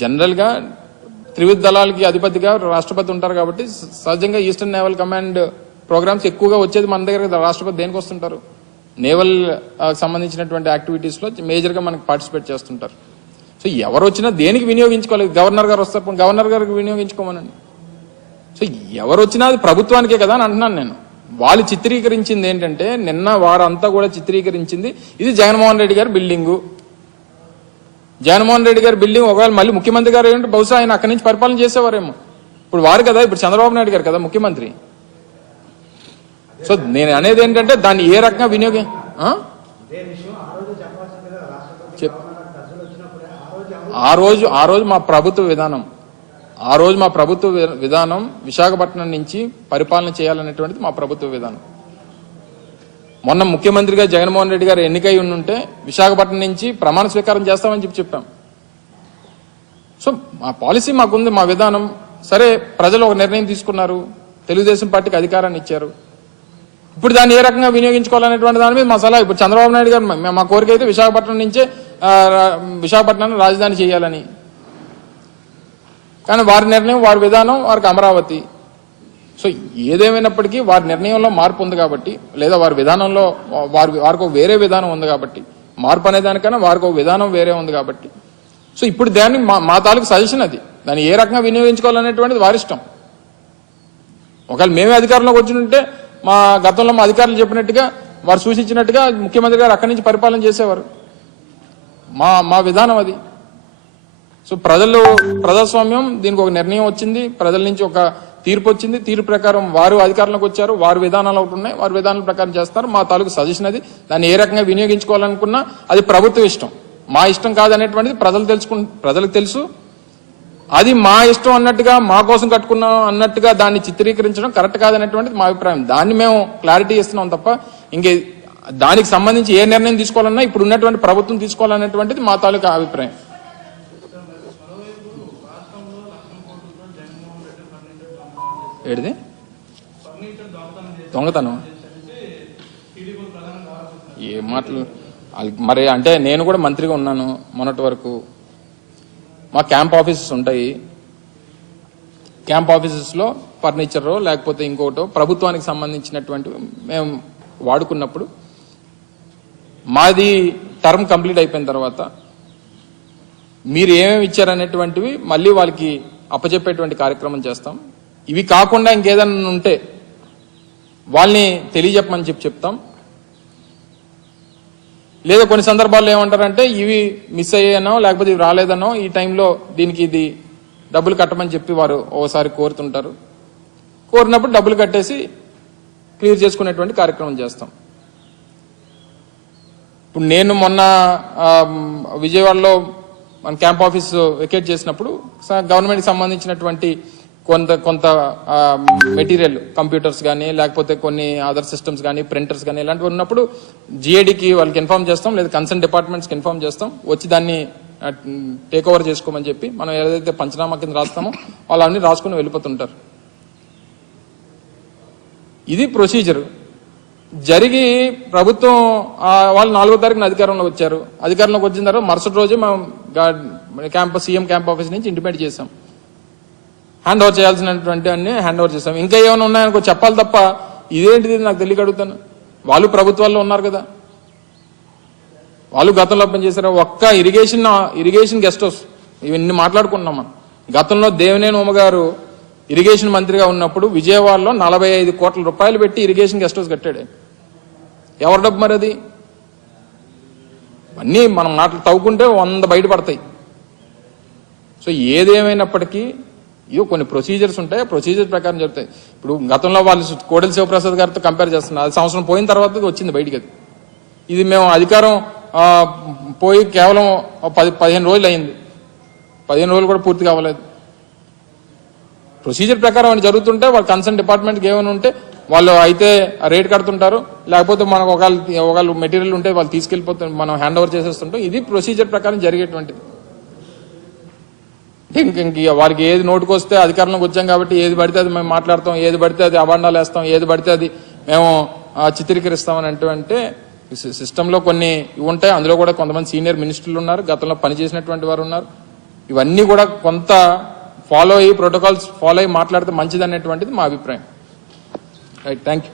జనరల్గా త్రివిధ దళాలకి అధిపతిగా రాష్ట్రపతి ఉంటారు కాబట్టి సహజంగా ఈస్టర్న్ నేవల్ కమాండ్ ప్రోగ్రామ్స్ ఎక్కువగా వచ్చేది మన దగ్గర. రాష్ట్రపతి దేనికి వస్తుంటారు? నేవల్ సంబంధించినటువంటి యాక్టివిటీస్ లో మేజర్ గా మనకి పార్టిసిపేట్ చేస్తుంటారు. సో ఎవరు వచ్చినా దేనికి వినియోగించుకోవాలి? గవర్నర్ గారు వస్తారు, గవర్నర్ గారికి వినియోగించుకోమనండి. సో ఎవరు వచ్చినా అది ప్రభుత్వానికే కదా అని అంటున్నాను నేను. వాళ్ళు చిత్రీకరించింది ఏంటంటే, నిన్న వారంతా కూడా చిత్రీకరించింది ఇది జగన్మోహన్ రెడ్డి గారి బిల్డింగు. జగన్మోహన్ రెడ్డి గారి బిల్డింగ్ ఒకవేళ మళ్ళీ ముఖ్యమంత్రి గారు ఏంటంటే బహుశా ఆయన అక్కడి నుంచి పరిపాలన చేసేవారేమో. ఇప్పుడు వారు కదా, ఇప్పుడు చంద్రబాబు నాయుడు గారు కదా ముఖ్యమంత్రి. సో నేను అనేది ఏంటంటే దాన్ని ఏ రకంగా వినియోగం ఆ రోజు మా ప్రభుత్వ విధానం విశాఖపట్నం నుంచి పరిపాలన చేయాలనేటువంటిది మా ప్రభుత్వ విధానం. మొన్న ముఖ్యమంత్రిగా జగన్మోహన్ రెడ్డి గారు ఎన్నికై ఉంటే విశాఖపట్నం నుంచి ప్రమాణ స్వీకారం చేస్తామని చెప్పాం. సో మా పాలసీ మాకుంది, మా విధానం. సరే, ప్రజలు ఒక నిర్ణయం తీసుకున్నారు, తెలుగుదేశం పార్టీకి అధికారాన్ని ఇచ్చారు. ఇప్పుడు దాన్ని ఏ రకంగా వినియోగించుకోవాలనేటువంటి దాని మీద మా సలహా. ఇప్పుడు చంద్రబాబు నాయుడు గారు మా కోరిక అయితే విశాఖపట్నం నుంచే విశాఖపట్నాన్ని రాజధాని చేయాలని. కానీ వారి నిర్ణయం, వారి విధానం, వారికి అమరావతి. సో ఏదేమైనప్పటికీ వారి నిర్ణయంలో మార్పు ఉంది కాబట్టి, లేదా వారి విధానంలో వారికి వేరే విధానం ఉంది కాబట్టి, మార్పు అనే దానికన్నా వారికి ఒక విధానం వేరే ఉంది కాబట్టి, సో ఇప్పుడు దాన్ని మా తాలూకు సజెషన్ అది. దాన్ని ఏ రకంగా వినియోగించుకోవాలనేటువంటిది వారిష్టం. ఒకవేళ మేమే అధికారంలోకి వచ్చింటే మా గతంలో మా అధికారులు చెప్పినట్టుగా, వారు సూచించినట్టుగా ముఖ్యమంత్రి గారు అక్కడి నుంచి పరిపాలన చేసేవారు. మా విధానం అది. సో ప్రజాస్వామ్యం, దీనికి ఒక నిర్ణయం వచ్చింది, ప్రజల నుంచి ఒక తీర్పు వచ్చింది, తీర్పు ప్రకారం వారు అధికారంలోకి వచ్చారు, వారి విధానాలు ఒకటి ఉన్నాయి, వారి విధానాల ప్రకారం చేస్తారు. మా తాలూకు సజెషన్ అది. దాన్ని ఏ రకంగా వినియోగించుకోవాలనుకున్నా అది ప్రభుత్వ ఇష్టం, మా ఇష్టం కాదనేటువంటిది ప్రజలకు తెలుసు. అది మా ఇష్టం అన్నట్టుగా, మా కోసం కట్టుకున్నాం అన్నట్టుగా దాన్ని చిత్రీకరించడం కరెక్ట్ కాదనేటువంటిది మా అభిప్రాయం. దాన్ని మేము క్లారిటీ ఇస్తున్నాం తప్ప ఇంకే దానికి సంబంధించి ఏ నిర్ణయం తీసుకోవాలన్నా ఇప్పుడు ఉన్నటువంటి ప్రభుత్వం తీసుకోవాలనేటువంటిది మా తాలూకా అభిప్రాయం. ఏడిది దొంగతనం ఏ మాటలు మరి. అంటే నేను కూడా మంత్రిగా ఉన్నాను మొన్నటి వరకు. మా క్యాంప్ ఆఫీసెస్ ఉంటాయి. క్యాంప్ ఆఫీసెస్లో ఫర్నిచరో లేకపోతే ఇంకోటో ప్రభుత్వానికి సంబంధించినటువంటివి మేము వాడుకున్నప్పుడు మాది టర్మ్ కంప్లీట్ అయిపోయిన తర్వాత మీరు ఏమేమి ఇచ్చారనేటువంటివి మళ్ళీ వాళ్ళకి అప్పచెప్పేటువంటి కార్యక్రమం చేస్తాం. ఇవి కాకుండా ఇంకేదైనా ఉంటే వాళ్ళని తెలియజెప్పమని చెప్తాం. లేదా కొన్ని సందర్భాల్లో ఏమంటారంటే ఇవి మిస్ అయ్యానో లేకపోతే ఇవి రాలేదనో ఈ టైంలో దీనికి ఇది డబ్బులు కట్టమని చెప్పి వారు ఓసారి కోరుతుంటారు. కోరినప్పుడు డబ్బులు కట్టేసి క్లియర్ చేసుకునేటువంటి కార్యక్రమం చేస్తాం. ఇప్పుడు నేను మొన్న విజయవాడలో మన క్యాంప్ ఆఫీస్ వెకేట్ చేసినప్పుడు గవర్నమెంట్కి సంబంధించినటువంటి కొంత మెటీరియల్, కంప్యూటర్స్ కానీ లేకపోతే కొన్ని అదర్ సిస్టమ్స్ కానీ ప్రింటర్స్ కానీ ఇలాంటివి ఉన్నప్పుడు జిఏడికి వాళ్ళకి ఇన్ఫార్మ్ చేస్తాం, లేదా కన్సర్న్ డిపార్ట్మెంట్స్కి ఇన్ఫార్మ్ చేస్తాం, వచ్చి దాన్ని టేక్ ఓవర్ చేసుకోమని చెప్పి మనం ఏదైతే పంచనామా కింద రాస్తామో వాళ్ళు అన్ని రాసుకుని వెళ్ళిపోతుంటారు. ఇది ప్రొసీజర్. జరిగి ప్రభుత్వం వాళ్ళు 4వ తారీఖున అధికారంలోకి వచ్చారు. అధికారంలోకి వచ్చిన తర్వాత మరుసటి రోజే మేము సీఎం క్యాంప్ ఆఫీస్ నుంచి ఇంటిమేట్ చేశాం. హ్యాండ్ ఓవర్ చేయాల్సినటువంటి అన్ని హ్యాండ్ ఓవర్ చేస్తాం. ఇంకా ఏమైనా ఉన్నాయనుకో చెప్పాలి తప్ప ఇదేంటిది నాకు తెలియక అడుగుతాను. వాళ్ళు ప్రభుత్వాల్లో ఉన్నారు కదా, వాళ్ళు గతంలో పనిచేశారు. ఒక్క ఇరిగేషన్ గెస్ట్ హౌస్ ఇవన్నీ మాట్లాడుకుంటున్నాం మనం. గతంలో దేవినేని ఉమ గారు ఇరిగేషన్ మంత్రిగా ఉన్నప్పుడు విజయవాడలో 45 కోట్ల రూపాయలు పెట్టి ఇరిగేషన్ గెస్ట్ హౌస్ కట్టాడు. ఎవరి డబ్బు మరి అది? అన్నీ మనం మాటలు తవ్వుకుంటే 100 బయటపడతాయి. సో ఏదేమైనప్పటికీ ఇవి కొన్ని ప్రొసీజర్స్ ఉంటాయి, ప్రొసీజర్ ప్రకారం జరుగుతాయి. ఇప్పుడు గతంలో వాళ్ళు కోడెల శివప్రసాద్ గారితో కంపేర్ చేస్తున్నారు. అది సంవత్సరం పోయిన తర్వాత వచ్చింది బయటికి. అది ఇది మేము అధికారం పోయి కేవలం 15 రోజులు అయింది. 15 రోజులు కూడా పూర్తి కావలేదు. ప్రొసీజర్ ప్రకారం అని జరుగుతుంటే వాళ్ళు కన్సర్న్ డిపార్ట్మెంట్కి ఏమైనా ఉంటే వాళ్ళు అయితే రేట్ కడుతుంటారు, లేకపోతే మనకు ఒకవేళ మెటీరియల్ ఉంటే వాళ్ళు తీసుకెళ్లిపోతాం, మనం హ్యాండ్ ఓవర్ చేసేస్తుంటాం. ఇది ప్రొసీజర్ ప్రకారం జరిగేటువంటిది. ఇంక వారికి ఏది నోటుకు వస్తే అధికారంలోకి వచ్చాం కాబట్టి ఏది పడితే అది మేము మాట్లాడతాం, ఏది పడితే అది అబాండాలు వేస్తాం, ఏది పడితే అది మేము చిత్రీకరిస్తామని అంటే సిస్టంలో కొన్ని ఇవి ఉంటాయి. అందులో కూడా కొంతమంది సీనియర్ మినిస్టర్లు ఉన్నారు, గతంలో పనిచేసినటువంటి వారు ఉన్నారు. ఇవన్నీ కూడా కొంత ఫాలో అయ్యి ప్రోటోకాల్స్ ఫాలో అయ్యి మాట్లాడితే మంచిది అనేటువంటిది మా అభిప్రాయం. Right, thank you.